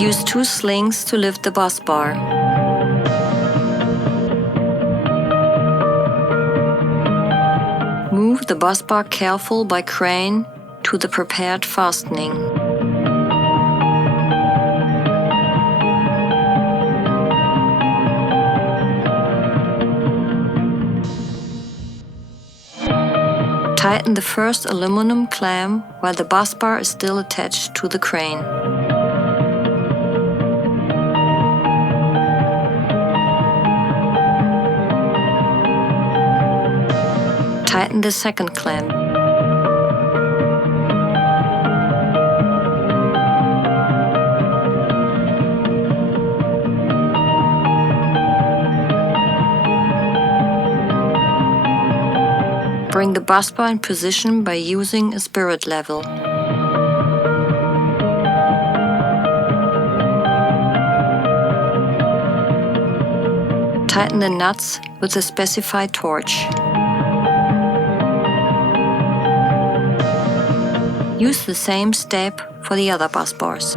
Use 2 slings to lift the bus bar. Move the bus bar careful by crane to the prepared fastening. Tighten the first aluminum clamp while the bus bar is still attached to the crane. Tighten the second clamp. Bring the bus bar in position by using a spirit level. Tighten the nuts with the specified torch. Use the same step for the other bus bars.